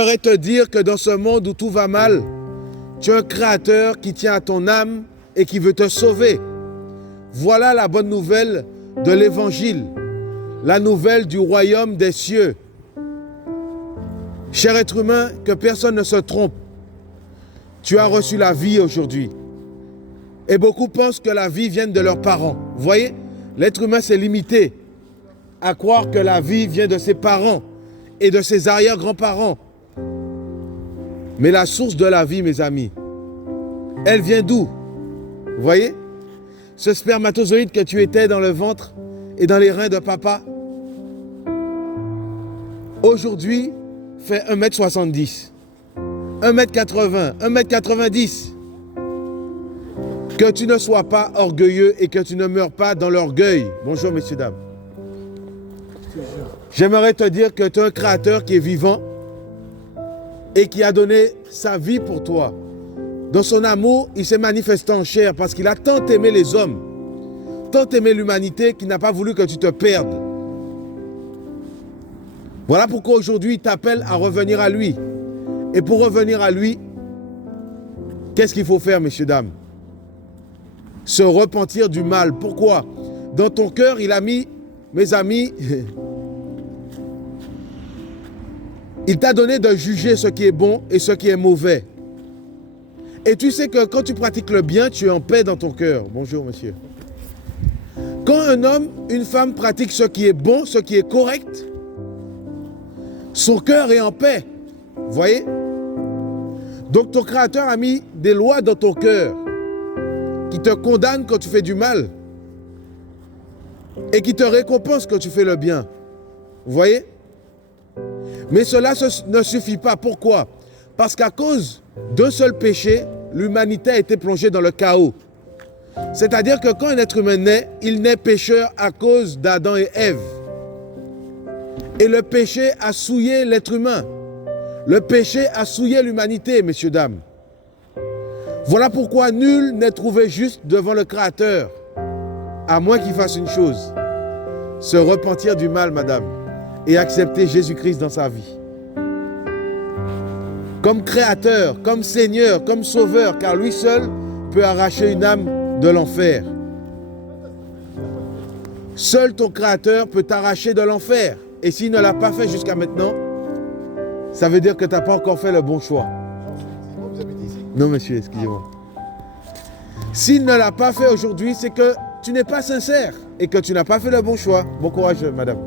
J'aimerais te dire que dans ce monde où tout va mal, tu as un créateur qui tient à ton âme et qui veut te sauver. Voilà la bonne nouvelle de l'évangile, la nouvelle du royaume des cieux. Cher être humain, que personne ne se trompe. Tu as reçu la vie aujourd'hui. Et beaucoup pensent que la vie vient de leurs parents. Vous voyez, l'être humain s'est limité à croire que la vie vient de ses parents et de ses arrière-grands-parents. Mais la source de la vie, mes amis, elle vient d'où? Vous voyez? Ce spermatozoïde que tu étais dans le ventre et dans les reins de papa, aujourd'hui, fait 1m70, 1m80, 1m90. Que tu ne sois pas orgueilleux et que tu ne meurs pas dans l'orgueil. Bonjour, messieurs, dames. J'aimerais te dire que tu as un créateur qui est vivant et qui a donné sa vie pour toi. Dans son amour, il s'est manifesté en chair parce qu'il a tant aimé les hommes, tant aimé l'humanité qu'il n'a pas voulu que tu te perdes. Voilà pourquoi aujourd'hui, il t'appelle à revenir à lui. Et pour revenir à lui, qu'est-ce qu'il faut faire, messieurs, dames? Se repentir du mal. Pourquoi? Dans ton cœur, il a mis, mes amis, il t'a donné de juger ce qui est bon et ce qui est mauvais. Et tu sais que quand tu pratiques le bien, tu es en paix dans ton cœur. Bonjour, monsieur. Quand un homme, une femme pratique ce qui est bon, ce qui est correct, son cœur est en paix. Vous voyez? Donc ton Créateur a mis des lois dans ton cœur qui te condamnent quand tu fais du mal et qui te récompense quand tu fais le bien. Vous voyez? Mais cela ne suffit pas. Pourquoi? Parce qu'à cause d'un seul péché, l'humanité a été plongée dans le chaos. C'est-à-dire que quand un être humain naît, il naît pécheur à cause d'Adam et Ève. Et le péché a souillé l'être humain. Le péché a souillé l'humanité, messieurs, dames. Voilà pourquoi nul n'est trouvé juste devant le Créateur, à moins qu'il fasse une chose, se repentir du mal, madame, et accepter Jésus-Christ dans sa vie. Comme Créateur, comme Seigneur, comme Sauveur, car lui seul peut arracher une âme de l'enfer. Seul ton Créateur peut t'arracher de l'enfer. Et s'il ne l'a pas fait jusqu'à maintenant, ça veut dire que tu n'as pas encore fait le bon choix. Non, monsieur, excusez-moi. S'il ne l'a pas fait aujourd'hui, c'est que tu n'es pas sincère et que tu n'as pas fait le bon choix. Bon courage, madame.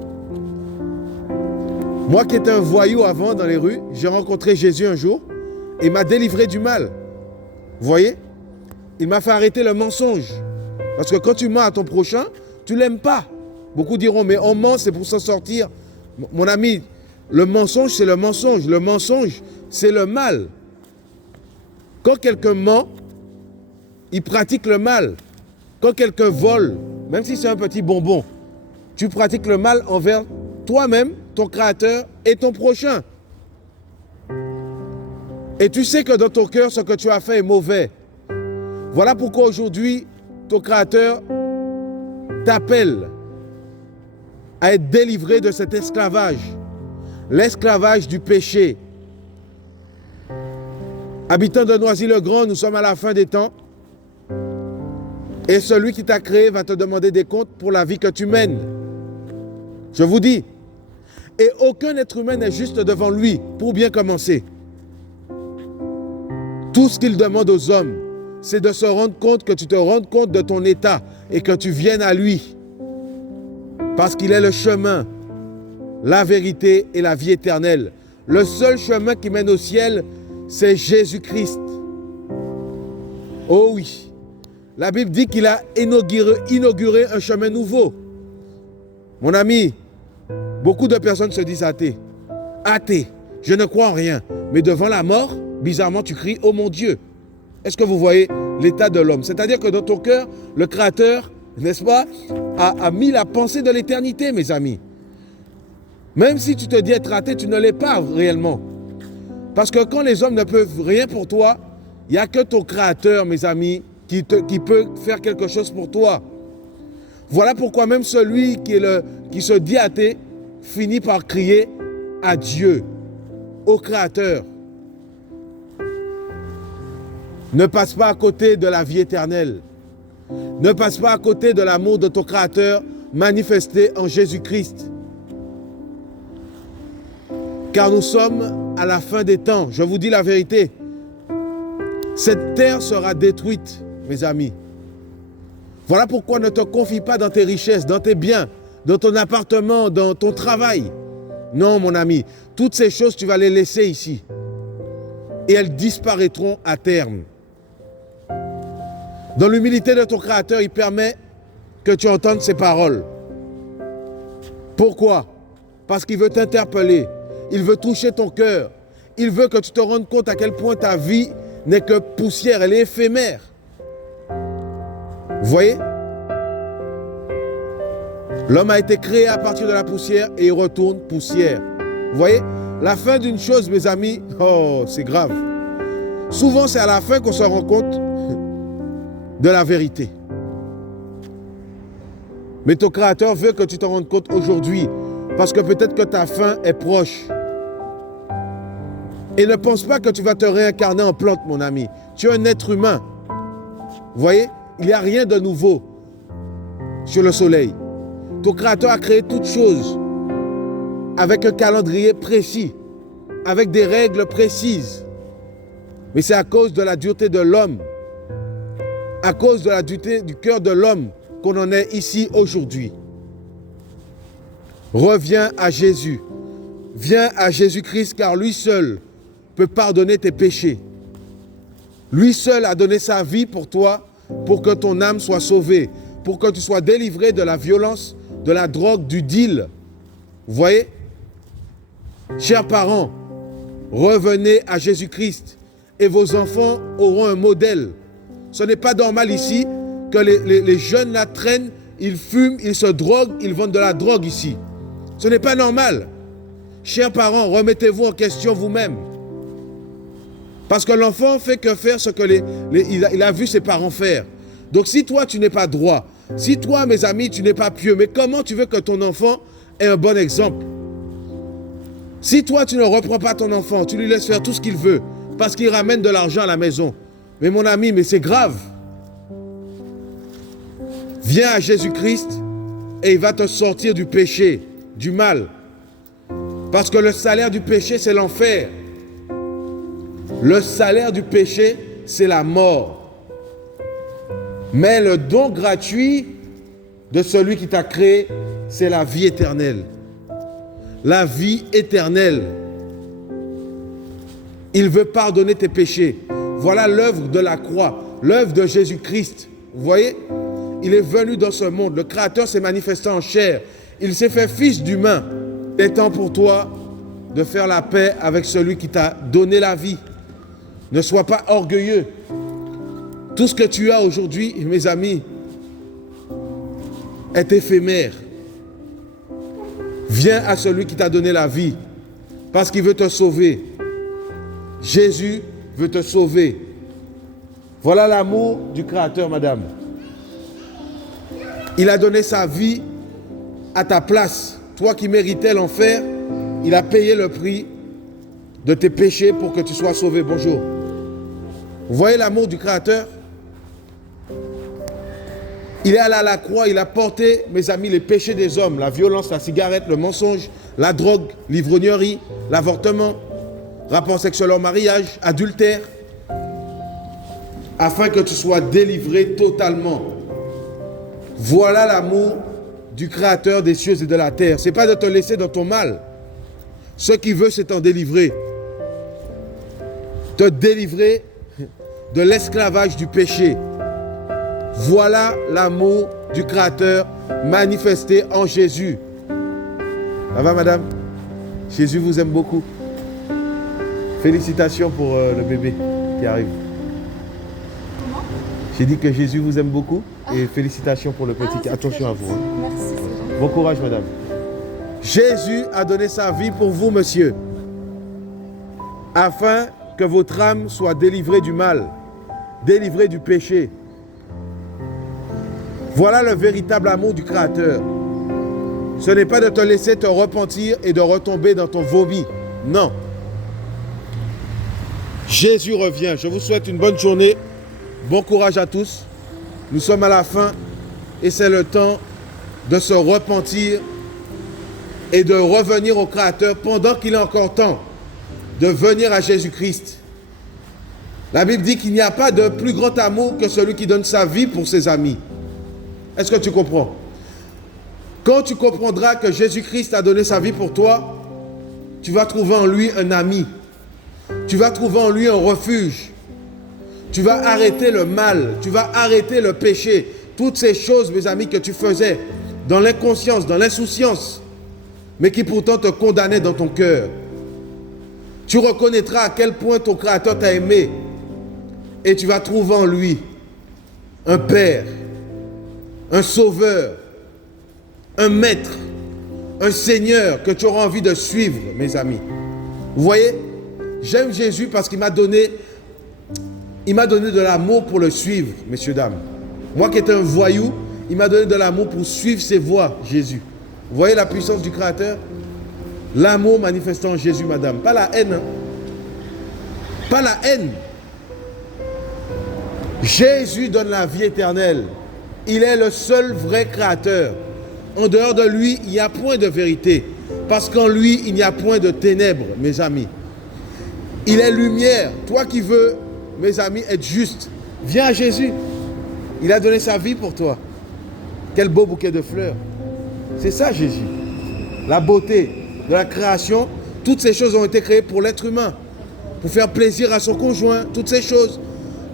Moi qui étais un voyou avant dans les rues, j'ai rencontré Jésus un jour et il m'a délivré du mal. Vous voyez? Il m'a fait arrêter le mensonge. Parce que quand tu mens à ton prochain, tu ne l'aimes pas. Beaucoup diront, mais on ment, c'est pour s'en sortir. Mon ami, le mensonge, c'est le mensonge. Le mensonge, c'est le mal. Quand quelqu'un ment, il pratique le mal. Quand quelqu'un vole, même si c'est un petit bonbon, tu pratiques le mal envers toi-même, ton Créateur et ton prochain. Et tu sais que dans ton cœur, ce que tu as fait est mauvais. Voilà pourquoi aujourd'hui, ton Créateur t'appelle à être délivré de cet esclavage. L'esclavage du péché. Habitants de Noisy-le-Grand, nous sommes à la fin des temps. Et celui qui t'a créé va te demander des comptes pour la vie que tu mènes. Je vous dis. Et aucun être humain n'est juste devant lui, pour bien commencer. Tout ce qu'il demande aux hommes, c'est de se rendre compte, que tu te rendes compte de ton état et que tu viennes à lui. Parce qu'il est le chemin, la vérité et la vie éternelle. Le seul chemin qui mène au ciel, c'est Jésus-Christ. Oh oui. La Bible dit qu'il a inauguré un chemin nouveau. Mon ami, beaucoup de personnes se disent athées. Athée, je ne crois en rien. Mais devant la mort, bizarrement, tu cries, oh mon Dieu. Est-ce que vous voyez l'état de l'homme? C'est-à-dire que dans ton cœur, le Créateur, n'est-ce pas, a mis la pensée de l'éternité, mes amis. Même si tu te dis être athée, tu ne l'es pas réellement. Parce que quand les hommes ne peuvent rien pour toi, il n'y a que ton Créateur, mes amis, qui peut faire quelque chose pour toi. Voilà pourquoi même celui qui se dit athée finit par crier à Dieu. au Créateur. Ne passe pas à côté de la vie éternelle. Ne passe pas à côté de l'amour de ton Créateur manifesté en Jésus-Christ. Car nous sommes à la fin des temps. Je vous dis la vérité. Cette terre sera détruite, mes amis. Voilà pourquoi ne te confie pas dans tes richesses, dans tes biens, dans ton appartement, dans ton travail. Non, mon ami, toutes ces choses, tu vas les laisser ici. Et elles disparaîtront à terme. Dans l'humilité de ton Créateur, il permet que tu entendes ses paroles. Pourquoi? Parce qu'il veut t'interpeller. Il veut toucher ton cœur. Il veut que tu te rendes compte à quel point ta vie n'est que poussière, elle est éphémère. Vous voyez? L'homme a été créé à partir de la poussière et il retourne poussière. Vous voyez? La fin d'une chose, mes amis, oh, c'est grave. Souvent, c'est à la fin qu'on se rend compte de la vérité. Mais ton Créateur veut que tu te rendes compte aujourd'hui, parce que peut-être que ta fin est proche. Et ne pense pas que tu vas te réincarner en plante, mon ami. Tu es un être humain. Vous voyez? Il n'y a rien de nouveau sur le soleil. Ton Créateur a créé toutes choses avec un calendrier précis, avec des règles précises. Mais c'est à cause de la dureté de l'homme, à cause de la dureté du cœur de l'homme qu'on en est ici aujourd'hui. Reviens à Jésus. Viens à Jésus-Christ, car lui seul peut pardonner tes péchés. Lui seul a donné sa vie pour toi, pour que ton âme soit sauvée, pour que tu sois délivré de la violence, de la drogue, du deal. Vous voyez? Chers parents, revenez à Jésus-Christ et vos enfants auront un modèle. Ce n'est pas normal ici que les jeunes là traînent, ils fument, ils se droguent, ils vendent de la drogue ici. Ce n'est pas normal. Chers parents, remettez-vous en question vous-même. Parce que l'enfant fait que faire ce que il a vu ses parents faire. Donc si toi, tu n'es pas droit, si toi, mes amis, tu n'es pas pieux, mais comment tu veux que ton enfant ait un bon exemple? Si toi, tu ne reprends pas ton enfant, tu lui laisses faire tout ce qu'il veut, parce qu'il ramène de l'argent à la maison. Mais mon ami, mais c'est grave. Viens à Jésus-Christ et il va te sortir du péché, du mal. Parce que le salaire du péché, c'est l'enfer. Le salaire du péché, c'est la mort. Mais le don gratuit de celui qui t'a créé, c'est la vie éternelle. La vie éternelle. Il veut pardonner tes péchés. Voilà l'œuvre de la croix, l'œuvre de Jésus-Christ. Vous voyez? Il est venu dans ce monde. Le Créateur s'est manifesté en chair. Il s'est fait fils d'humain. Il est temps pour toi de faire la paix avec celui qui t'a donné la vie. Ne sois pas orgueilleux. Tout ce que tu as aujourd'hui, mes amis, est éphémère. Viens à celui qui t'a donné la vie, parce qu'il veut te sauver. Jésus veut te sauver. Voilà l'amour du Créateur, madame. Il a donné sa vie à ta place. Toi qui méritais l'enfer, il a payé le prix de tes péchés pour que tu sois sauvé. Bonjour. Vous voyez l'amour du Créateur? Il est allé à la croix, il a porté, mes amis, les péchés des hommes, la violence, la cigarette, le mensonge, la drogue, l'ivrognerie, l'avortement, rapport sexuel hors mariage, adultère, afin que tu sois délivré totalement. Voilà l'amour du Créateur des cieux et de la terre. Ce n'est pas de te laisser dans ton mal. Ce qu'il veut, c'est t'en délivrer. Te délivrer de l'esclavage du péché. Voilà l'amour du Créateur manifesté en Jésus. Ça va, madame? Jésus vous aime beaucoup. Félicitations pour le bébé qui arrive. Comment? J'ai dit que Jésus vous aime beaucoup et félicitations pour le petit. Attention à vous. Hein. Merci, c'est gentil. Bon courage, madame. Jésus a donné sa vie pour vous, monsieur, afin que votre âme soit délivrée du mal, délivrée du péché. Voilà le véritable amour du Créateur. Ce n'est pas de te laisser te repentir et de retomber dans ton vomi. Non. Jésus revient. Je vous souhaite une bonne journée. Bon courage à tous. Nous sommes à la fin et c'est le temps de se repentir et de revenir au Créateur pendant qu'il est encore temps de venir à Jésus-Christ. La Bible dit qu'il n'y a pas de plus grand amour que celui qui donne sa vie pour ses amis. Est-ce que tu comprends? Quand tu comprendras que Jésus-Christ a donné sa vie pour toi, tu vas trouver en lui un ami. Tu vas trouver en lui un refuge. Tu vas arrêter le mal. Tu vas arrêter le péché. Toutes ces choses, mes amis, que tu faisais dans l'inconscience, dans l'insouciance, mais qui pourtant te condamnaient dans ton cœur. Tu reconnaîtras à quel point ton Créateur t'a aimé et tu vas trouver en lui un Père, un Sauveur, un Maître, un Seigneur que tu auras envie de suivre, mes amis. Vous voyez, j'aime Jésus parce qu'il m'a donné de l'amour pour le suivre, messieurs, dames. Moi qui étais un voyou, il m'a donné de l'amour pour suivre ses voies, Jésus. Vous voyez la puissance du Créateur? L'amour manifestant en Jésus, madame. Pas la haine. Hein? Pas la haine. Jésus donne la vie éternelle. Il est le seul vrai Créateur. En dehors de lui, il n'y a point de vérité. Parce qu'en lui, il n'y a point de ténèbres, mes amis. Il est lumière. Toi qui veux, mes amis, être juste, viens à Jésus. Il a donné sa vie pour toi. Quel beau bouquet de fleurs. C'est ça, Jésus. La beauté de la création. Toutes ces choses ont été créées pour l'être humain. Pour faire plaisir à son conjoint. Toutes ces choses.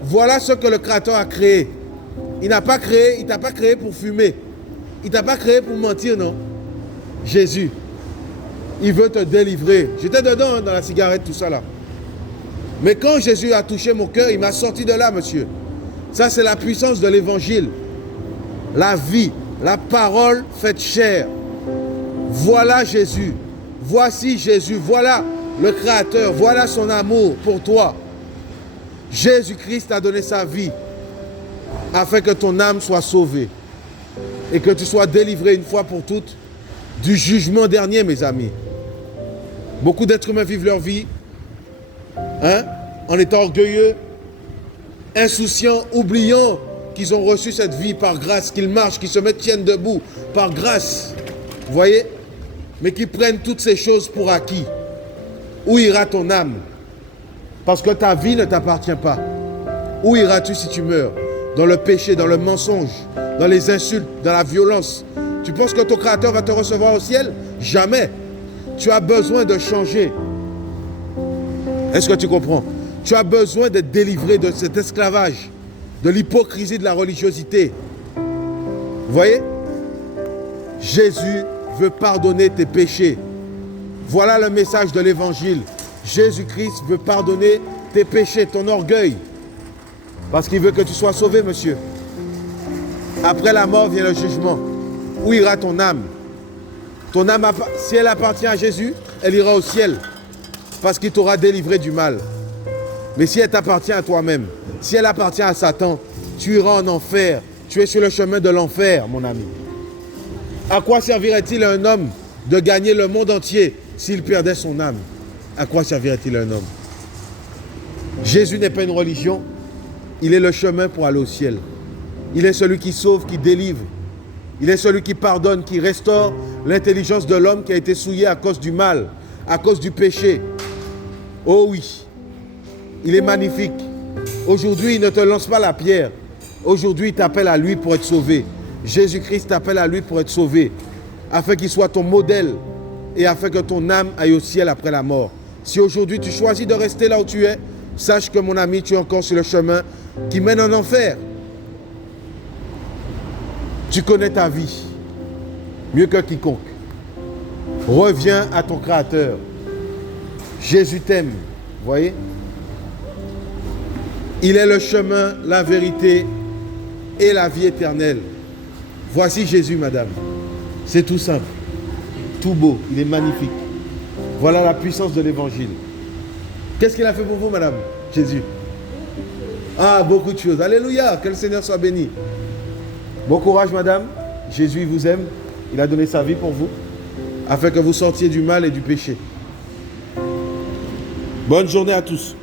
Voilà ce que le Créateur a créé. Il t'a pas créé pour fumer. Il t'a pas créé pour mentir, non. Jésus, il veut te délivrer. J'étais dedans, hein, dans la cigarette, tout ça là. Mais quand Jésus a touché mon cœur, il m'a sorti de là, monsieur. Ça, c'est la puissance de l'évangile. La vie, la parole faite chair. Voilà Jésus. Voici Jésus. Voilà le Créateur. Voilà son amour pour toi. Jésus-Christ a donné sa vie afin que ton âme soit sauvée et que tu sois délivré une fois pour toutes du jugement dernier, mes amis. Beaucoup d'êtres humains vivent leur vie en étant orgueilleux, insouciants, oubliant qu'ils ont reçu cette vie par grâce, qu'ils marchent, qu'ils se tiennent debout par grâce. Vous voyez? Mais qu'ils prennent toutes ces choses pour acquis. Où ira ton âme? Parce que ta vie ne t'appartient pas. Où iras-tu si tu meurs? Dans le péché, dans le mensonge, dans les insultes, dans la violence. Tu penses que ton Créateur va te recevoir au ciel? Jamais. Tu as besoin de changer. Est-ce que tu comprends? Tu as besoin d'être délivré de cet esclavage, de l'hypocrisie de la religiosité. Vous voyez? Jésus veut pardonner tes péchés. Voilà le message de l'évangile. Jésus-Christ veut pardonner tes péchés, ton orgueil. Parce qu'il veut que tu sois sauvé, monsieur. Après la mort vient le jugement. Où ira ton âme? Ton âme, si elle appartient à Jésus, elle ira au ciel. Parce qu'il t'aura délivré du mal. Mais si elle t'appartient à toi-même, si elle appartient à Satan, tu iras en enfer. Tu es sur le chemin de l'enfer, mon ami. À quoi servirait-il à un homme de gagner le monde entier s'il perdait son âme? À quoi servirait-il à un homme? Jésus n'est pas une religion. Il est le chemin pour aller au ciel. Il est celui qui sauve, qui délivre. Il est celui qui pardonne, qui restaure l'intelligence de l'homme qui a été souillée à cause du mal, à cause du péché. Oh oui, il est magnifique. Aujourd'hui, il ne te lance pas la pierre. Aujourd'hui, il t'appelle à lui pour être sauvé. Jésus-Christ t'appelle à lui pour être sauvé, afin qu'il soit ton modèle et afin que ton âme aille au ciel après la mort. Si aujourd'hui tu choisis de rester là où tu es, sache que mon ami, tu es encore sur le chemin qui mène en enfer. Tu connais ta vie mieux que quiconque. Reviens à ton Créateur. Jésus t'aime, vous voyez? Il est le chemin, la vérité et la vie éternelle. Voici Jésus, madame. C'est tout simple, tout beau, il est magnifique. Voilà la puissance de l'évangile. Qu'est-ce qu'il a fait pour vous, madame? Jésus. Ah, beaucoup de choses. Alléluia, que le Seigneur soit béni. Bon courage, madame. Jésus vous aime. Il a donné sa vie pour vous, afin que vous sortiez du mal et du péché. Bonne journée à tous.